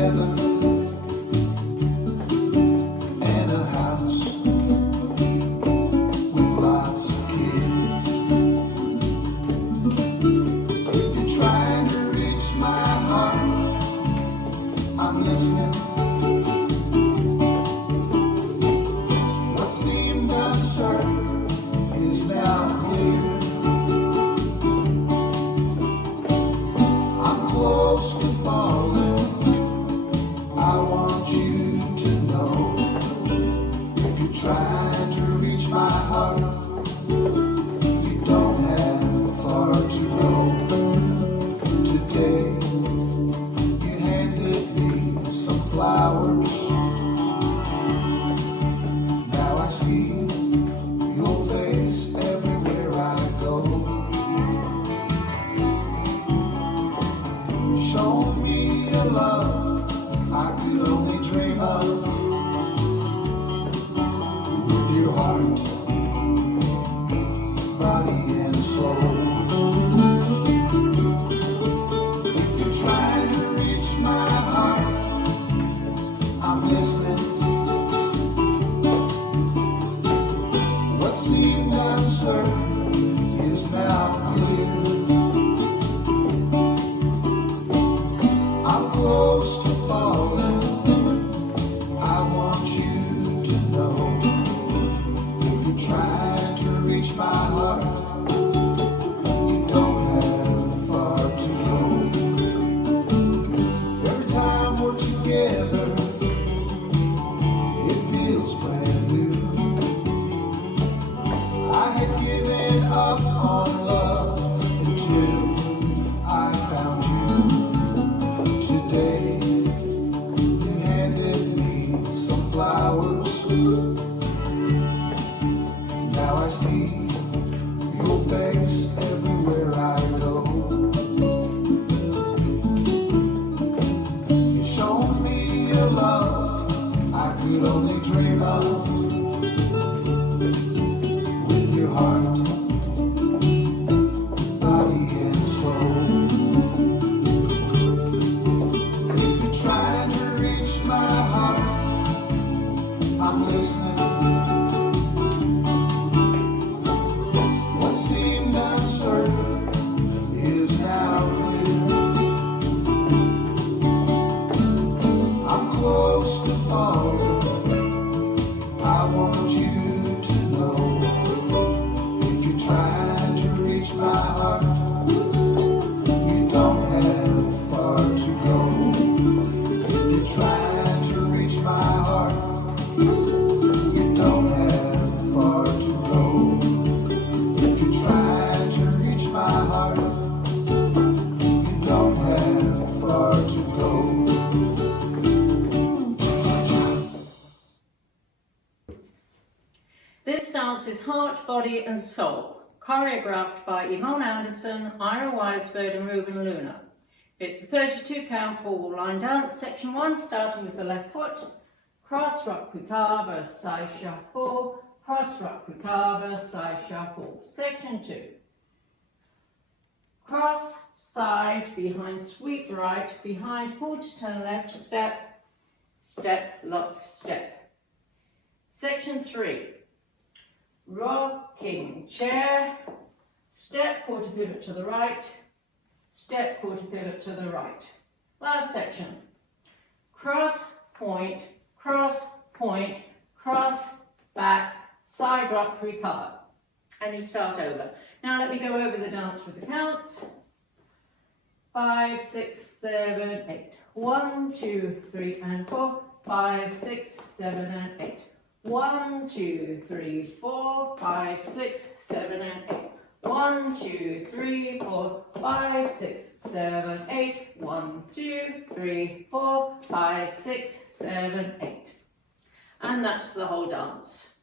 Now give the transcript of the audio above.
together in a house with lots of kids. If you're trying to reach my heart, I'm listening. What seemed uncertain is now clear. I'm close to falling. I want you to know. If you're trying to reach my heart, you don't have far to go. Today, you handed me some flowers. Now I see your face everywhere I go. Show me a love I could only dream of. With your heart, body and soul. If you're trying to reach my heart, I'm listening. What seemed uncertain is now clear. I'm close to falling. I want you to know. If you're trying to reach my heart, you don't have far to go. Every time we're together, it feels brand new. I had given up on love until I found you. Today, you handed me some flowers. Now I see your face everywhere I go. You showed me a love I could only dream of. With your heart, body and soul. If you're trying to reach my heart, I'm listening. What seemed uncertain is now clear. I'm close to falling. I want you to know. If you're trying to reach my heart, you don't have far to go. If you're trying to reach my heart, you don't have far to go. If you're trying to reach my heart, you don't have far to go. This dance is Heart, Body and Soul, choreographed by Yvonne Anderson, Ira Weisberg and Ruben Luna. It's a 32 count four line dance, section 1 starting with the left foot, cross rock picard, side shuffle, cross rock picard, side shuffle. Section 2, cross, side, behind, sweep right, behind, quarter turn left, step, step, lock, step. Section 3, rocking chair, step, quarter pivot to the right, step, quarter pivot to the right. Last section, cross, point, cross, back, side rock, picard. And you start over. Now let me go over the dance with the counts. 5, 6, 7, 8. 1, 2, 3 and 4. 5, 6, 7 and 8. 1, 2, 3, 4, 5, 6, 7 and 8. 1, 2, 3, 4, 5, 6, 7, 8. 1, 2, 3, 4, 5, 6, 7, 8. And that's the whole dance.